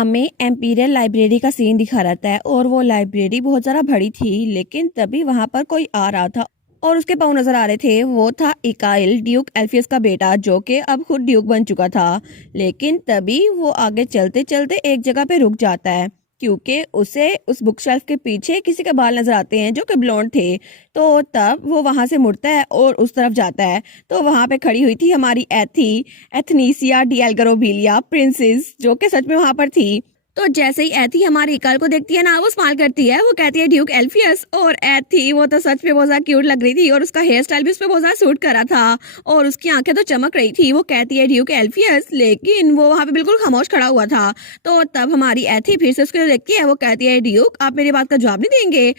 हमें Amperian library का scene दिखा रहता है और वो लाइब्रेरी बहुत ज़्यादा बड़ी थी। लेकिन तभी वहां पर कोई आ रहा था और उसके पाँव नजर आ रहे थे। वो था इकाइल, ड्यूक एल्फियस का बेटा, जो कि अब खुद ड्यूक बन चुका था। लेकिन तभी वो आगे चलते चलते एक जगह पे रुक जाता है, क्योंकि उसे उस बुक शेल्फ के पीछे किसी के बाल नजर आते हैं जो कि ब्लॉन्ड थे। तो तब वो वहां से मुड़ता है और उस तरफ जाता है, तो वहां पे खड़ी हुई थी हमारी एथनीसिया डी एल्गरोबिलिया प्रिंसेस, जो कि सच में वहां पर थी। तो जैसे ही एथी हमारी इकाल को देखती है ना, वो स्माइल करती है, वो कहती है ड्यूक एल्फियस। और एथी वो तो सच में बहुत ज्यादा क्यूट लग रही थी और उसका हेयर स्टाइल भी उस पर बहुत ज्यादा सूट करा था और उसकी आंखें तो चमक रही थी। वो कहती है ड्यूक एल्फियस, लेकिन वो वहां पे बिल्कुल खामोश खड़ा हुआ था। तो तब हमारी एथी फिर से उसको देखती है, वो कहती है ड्यूक, आप मेरी बात का जवाब नहीं देंगे?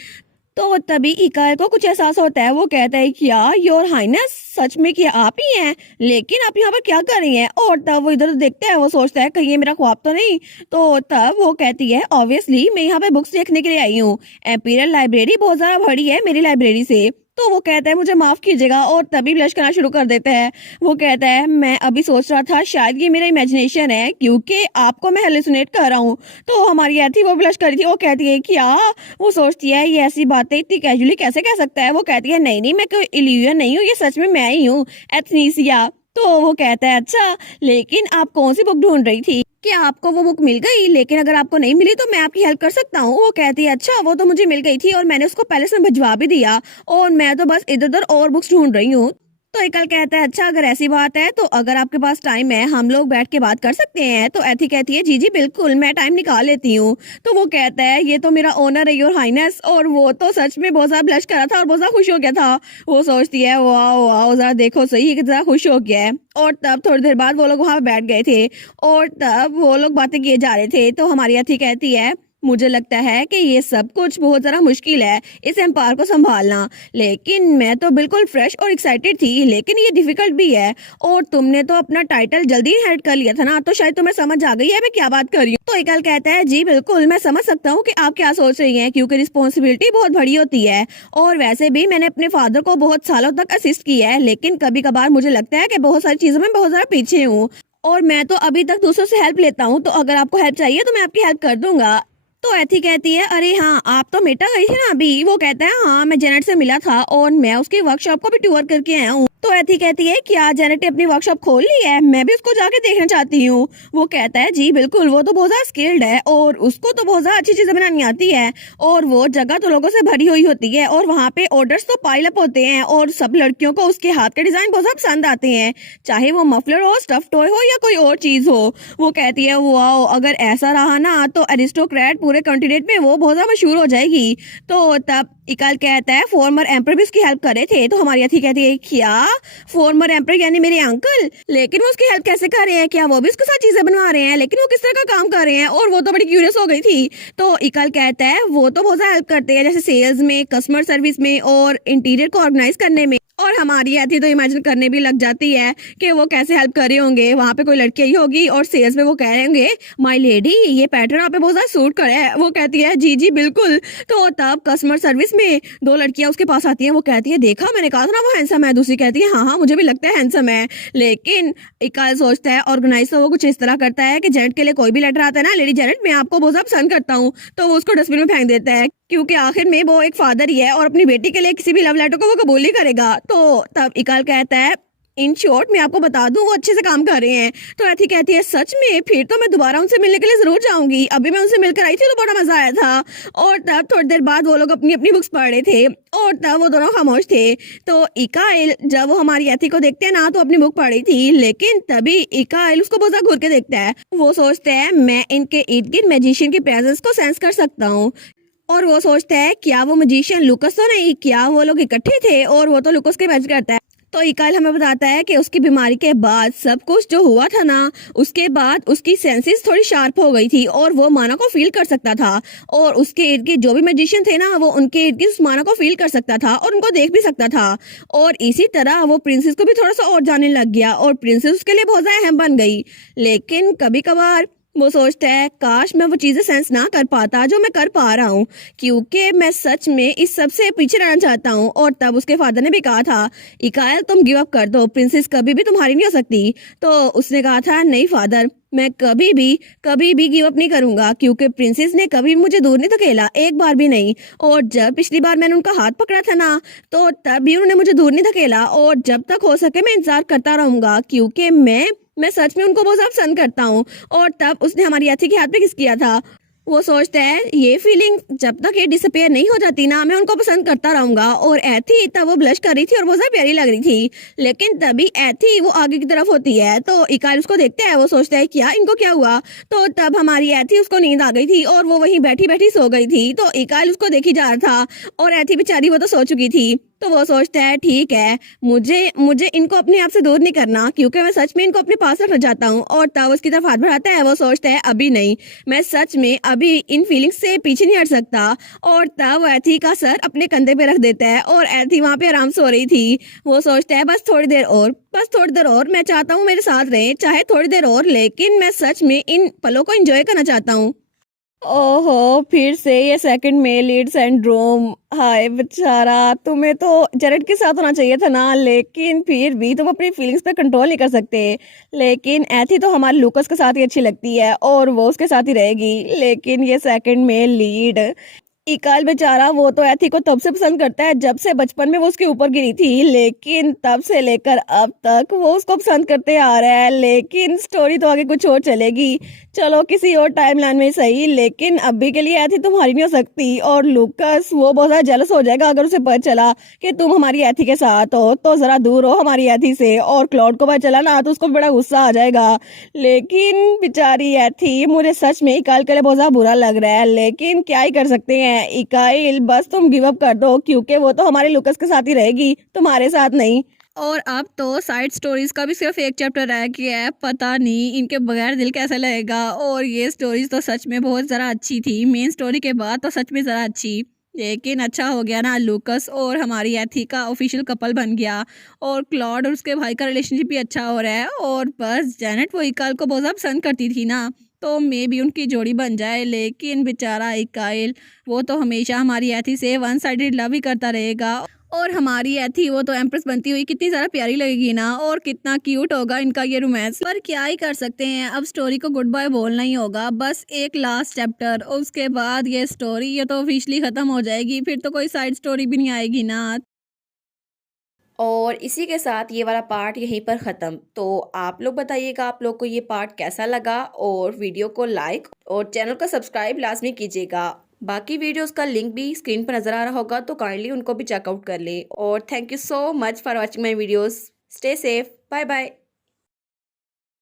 तो तभी इकाई को कुछ एहसास होता है। वो कहता है क्या योर हाइनेस, सच में कि आप ही हैं? लेकिन आप यहाँ पर क्या कर रही हैं? और तब वो इधर देखता है, वो सोचता है कहीं ये मेरा ख्वाब तो नहीं। तो तब वो कहती है ऑब्वियसली मैं यहाँ पे बुक्स देखने के लिए आई हूँ। एम्पीरियल लाइब्रेरी बहुत ज्यादा बड़ी है मेरी लाइब्रेरी से। तो वो कहता है मुझे माफ कीजिएगा और तभी ब्लश करना शुरू कर देता है। वो कहता है मैं अभी सोच रहा था शायद ये मेरा इमेजिनेशन है, क्योंकि आपको मैं हेलुसिनेट कर रहा हूँ। तो हमारी एथी वो ब्लश करी थी, वो कहती है क्या? वो सोचती है ये ऐसी बातें इतनी कैजुअली कैसे कह सकता है। वो कहती है नहीं नहीं, मैं कोई इल्यूजन नहीं हूँ, ये सच में मैं ही हूँ, एथनीसिया। तो वो कहता है अच्छा, लेकिन आप कौन सी बुक ढूंढ रही थी? क्या आपको वो बुक मिल गई? लेकिन अगर आपको नहीं मिली तो मैं आपकी हेल्प कर सकता हूँ। वो कहती है अच्छा, वो तो मुझे मिल गई थी और मैंने उसको पैलेस में भिजवा भी दिया और मैं तो बस इधर उधर और बुक्स ढूंढ रही हूँ। तो इकल कहता है अच्छा, अगर ऐसी बात है तो अगर आपके पास टाइम है हम लोग बैठ के बात कर सकते हैं। तो एथी कहती है जी जी बिल्कुल, मैं टाइम निकाल लेती हूँ। तो वो कहता है ये तो मेरा ऑनर है योर हाइनेस। और वो तो सच में बहुत ज्यादा ब्लश कर रहा था और बहुत ज्यादा खुश हो गया था। वो सोचती है वाह वाह, जरा देखो सही कितना खुश हो गया है। और तब थोड़ी देर बाद वो लोग वहां बैठ गए थे और तब वो लोग बातें किए जा रहे थे। तो हमारी एथी कहती है मुझे लगता है कि ये सब कुछ बहुत ज़्यादा मुश्किल है, इस एम्पायर को संभालना। लेकिन मैं तो बिल्कुल फ्रेश और एक्साइटेड थी, लेकिन ये डिफिकल्ट भी है। और तुमने तो अपना टाइटल जल्दी इनहेरिट कर लिया था ना, तो शायद तुम्हें समझ आ गई है मैं क्या बात कर रही हूँ। तो इकल कहता है जी बिल्कुल, मैं समझ सकता हूँ कि आप क्या सोच रही हैं, क्योंकि रिस्पॉन्सिबिलिटी बहुत बड़ी होती है। और वैसे भी मैंने अपने फादर को बहुत सालों तक असिस्ट किया है, लेकिन कभी कभार मुझे लगता है कि बहुत सारी चीज़ों में बहुत ज़्यादा पीछे हूँ और मैं तो अभी तक दूसरों से हेल्प लेता हूँ। तो अगर आपको हेल्प चाहिए तो मैं आपकी हेल्प कर दूंगा। तो एथी कहती है अरे हाँ, आप तो मेटा गई थी ना अभी? वो कहता है हाँ, मैं जेनेट से मिला था और मैं उसके वर्कशॉप को भी टूर करके आया हूँ। तो एथी कहती है क्या जेनेट ने अपनी वर्कशॉप खोल ली है? मैं भी उसको जाके देखना चाहती हूँ। वो कहता है जी बिल्कुल, वो तो बहुत ज्यादा स्किल्ड है और उसको तो बहुत ज्यादा अच्छी चीजें बनानी आती है और वो जगह तो लोगों से भरी हुई होती है और वहाँ पे ऑर्डर्स तो पाइल अप होते हैं और सब लड़कियों को उसके हाथ के डिजाइन बहुत ज्यादा पसंद आते हैं, चाहे वो मफलर हो, स्टफ टॉय हो या कोई और चीज हो। वो कहती है वाओ, अगर ऐसा रहा ना तो एरिस्टोक्रेट पूरे कॉन्टिनेंट में वो बहुत ज्यादा मशहूर हो जाएगी। तो तब इकाल कहता है फॉर्मर एम्पर भी उसकी हेल्प करे थे। तो हमारी अथी कहती है क्या फॉर्मर एम्पर यानी मेरे अंकल? लेकिन वो उसकी हेल्प कैसे कर रहे हैं? क्या वो भी उसके साथ चीजें बनवा रहे हैं? लेकिन वो किस तरह का काम कर रहे हैं? और वो तो बड़ी क्यूरियस हो गई थी। तो इकाल कहता है वो तो बहुत ज्यादा हेल्प करते हैं, जैसे सेल्स में, कस्टमर सर्विस में और इंटीरियर को ऑर्गेनाइज करने में। और हमारी आती तो इमेजिन करने भी लग जाती है कि वो कैसे हेल्प कर रहे होंगे। वहां पे कोई लड़की ही होगी और सेल्स में वो कह रहे होंगे माय लेडी, ये पैटर्न आप पे बहुत ज्यादा सूट करे है। वो कहती है जी जी बिल्कुल। तो तब कस्टमर सर्विस में दो लड़कियां उसके पास आती हैं। वो कहती है देखा, मैंने कहा था ना वो हैंडसम है। दूसरी कहती है हाँ हाँ, मुझे भी लगता है हैंडसम है। लेकिन इकाल सोचता है ऑर्गेनाइज तो वो कुछ इस तरह करता है कि जेनेट के लिए कोई भी लेटर आता है ना, लेडी जेनेट मैं आपको बहुत ज्यादा पसंद करता हूँ, तो वो उसको डस्टबिन में फेंक देता है, क्योंकि आखिर में वो एक फादर ही है और अपनी बेटी के लिए किसी भी लव लेटर को वो कबूल नहीं करेगा। तो तब इकाल कहता है इन शॉर्ट मैं आपको बता दूं वो अच्छे से काम कर रहे हैं। तो एथी कहती है सच में, फिर तो मैं दोबारा उनसे मिलने के लिए जरूर जाऊंगी। अभी मैं उनसे मिलकर आई थी तो बड़ा मजा आया था। और तब थोड़ी देर बाद वो लोग अपनी अपनी बुक्स पढ़ रहे थे और तब वो दोनों खामोश थे। तो इकाइल जब वो हमारी एथी को देखते हैं ना तो अपनी बुक पढ़ रही थी, लेकिन तभी इकाइल उसको बहुत घूर के देखता है। वो सोचते हैं मैं इनके इर्द गिर्द मैजिशियन की प्रेजेंस को सेंस कर सकता हूँ। और वो सोचता है क्या वो मजिशियन लुकस तो नहीं? क्या वो लोग इकट्ठे थे? और वो तो लुकस के मैच करता है। तो इकाइल हमें बताता है कि उसकी बीमारी के बाद सब कुछ जो हुआ था ना, उसके बाद उसकी सेंसेस थोड़ी शार्प हो गई थी और वो माना को फील कर सकता था और उसके इर्द गिर्द जो भी मैजिशियन थे ना, वो उनके इर्द गिर्द उस माना को फील कर सकता था और उनको देख भी सकता था। और इसी तरह वो प्रिंसेस को भी थोड़ा सा और जानने लग गया और प्रिंसेस उसके लिए बहुत ज्यादा अहम बन गई। लेकिन कभी कभार वो सोचता है काश मैं वो चीज़ें सेंस ना कर पाता जो मैं कर पा रहा हूँ, क्योंकि मैं सच में इस सब से पीछे रहना चाहता हूँ। और तब उसके फादर ने भी कहा था, इकायल तुम गिव अप कर दो, प्रिंसेस कभी भी तुम्हारी नहीं हो सकती। तो उसने कहा था, नहीं फादर, मैं कभी भी गिव अप नहीं करूंगा, क्योंकि प्रिंसेस ने कभी मुझे दूर नहीं धकेला, एक बार भी नहीं। और जब पिछली बार मैंने उनका हाथ पकड़ा था ना, तो तब भी उन्होंने मुझे दूर नहीं धकेला। और जब तक हो सके मैं इंतजार करता रहूंगा, क्योंकि मैं सच में उनको बहुत ज्यादा पसंद करता हूँ। और तब उसने हमारी अथी के हाथ पे किस किया था। वो सोचता है ये फीलिंग जब तक ये डिसअपेयर नहीं हो जाती ना, मैं उनको पसंद करता रहूंगा। और एथी तब वो ब्लश कर रही थी और बहुत ज्यादा प्यारी लग रही थी, लेकिन तभी एथी वो आगे की तरफ होती है तो इकाइल उसको देखता है। वो सोचता है क्या इनको क्या हुआ। तो तब हमारी एथी उसको नींद आ गई थी और वो वहीं बैठी बैठी सो गई थी। तो इकाइल उसको देखी जा रहा था और एथी बेचारी वो तो सो चुकी थी। तो वो सोचता है ठीक है, मुझे मुझे इनको अपने आप से दूर नहीं करना, क्योंकि मैं सच में इनको अपने पास रखना चाहता हूँ। और तब उसकी तरफ हाथ बढ़ाता है। वो सोचता है अभी नहीं, मैं सच में अभी इन फीलिंग्स से पीछे नहीं हट सकता। और तब एथी का सर अपने कंधे पे रख देता है और एथी वहां पे आराम से सो रही थी। वो सोचता है बस थोड़ी देर और, बस थोड़ी देर और, मैं चाहता हूँ मेरे साथ रहे, चाहे थोड़ी देर और, लेकिन मैं सच में इन पलों को एंजॉय करना चाहता हूँ। ओहो, फिर से ये सेकंड में लीड सिंड्रोम। हाय बेचारा, तुम्हें तो जेरेड के साथ होना चाहिए था ना, लेकिन फिर भी तुम अपनी फीलिंग्स पे कंट्रोल नहीं कर सकते। लेकिन एथी तो हमारे लूकस के साथ ही अच्छी लगती है और वो उसके साथ ही रहेगी, लेकिन ये सेकंड में लीड इकाल बेचारा, वो तो एथी को तब से पसंद करता है जब से बचपन में वो उसके ऊपर गिरी थी, लेकिन तब से लेकर अब तक वो उसको पसंद करते आ रहा है। लेकिन स्टोरी तो आगे कुछ और चलेगी, चलो किसी और टाइमलाइन में सही, लेकिन अभी के लिए एथी तुम्हारी नहीं हो सकती। और लूकस वो बहुत ज्यादा जेलस हो जाएगा अगर उसे पता चला कि तुम हमारी एथी के साथ हो, तो जरा दूर हो हमारी एथी से। और क्लाउड को पता चला ना तो उसको बड़ा गुस्सा आ जाएगा। लेकिन बेचारी एथी, मुझे सच में इकाइल के लिए बहुत ज्यादा बुरा लग रहा है, लेकिन क्या ही कर सकते हैं। इकाइल बस तुम गिव अप कर दो, क्योंकि वो तो हमारे लुकस के साथ ही रहेगी, तुम्हारे साथ नहीं। और अब तो साइड स्टोरीज का भी सिर्फ एक चैप्टर रह गया है, पता नहीं इनके बगैर दिल कैसे लगेगा। और ये स्टोरीज तो सच में बहुत ज़रा अच्छी थी, मेन स्टोरी के बाद तो सच में ज़रा अच्छी। लेकिन अच्छा हो गया ना, लूकस और हमारी एथी का ऑफिशियल कपल बन गया और क्लॉड और उसके भाई का रिलेशनशिप भी अच्छा हो रहा है। और बस जेनेट वो इकाइल को बहुत ज़्यादा पसंद करती थी ना, तो मे भी उनकी जोड़ी बन जाए। लेकिन बेचारा इकाइल, वो तो हमेशा हमारी एथी से वन साइडेड लव ही करता रहेगा। और हमारी एथी वो तो एम्प्रेस बनती हुई कितनी ज़्यादा प्यारी लगेगी ना, और कितना क्यूट होगा इनका ये रोमांस। पर क्या ही कर सकते हैं, अब स्टोरी को गुड बाय बोलना ही होगा। बस एक लास्ट चैप्टर, और उसके बाद ये स्टोरी ये तो ऑफिशियली ख़त्म हो जाएगी, फिर तो कोई साइड स्टोरी भी नहीं आएगी ना। और इसी के साथ ये वाला पार्ट यहीं पर ख़त्म। तो आप लोग बताइएगा आप लोग को ये पार्ट कैसा लगा, और वीडियो को लाइक और चैनल को सब्सक्राइब लाजमी कीजिएगा। बाकी वीडियोस का लिंक भी स्क्रीन पर नज़र आ रहा होगा, तो काइंडली उनको भी चेकआउट कर ले। और thank you so much for watching my videos. Stay safe, bye bye.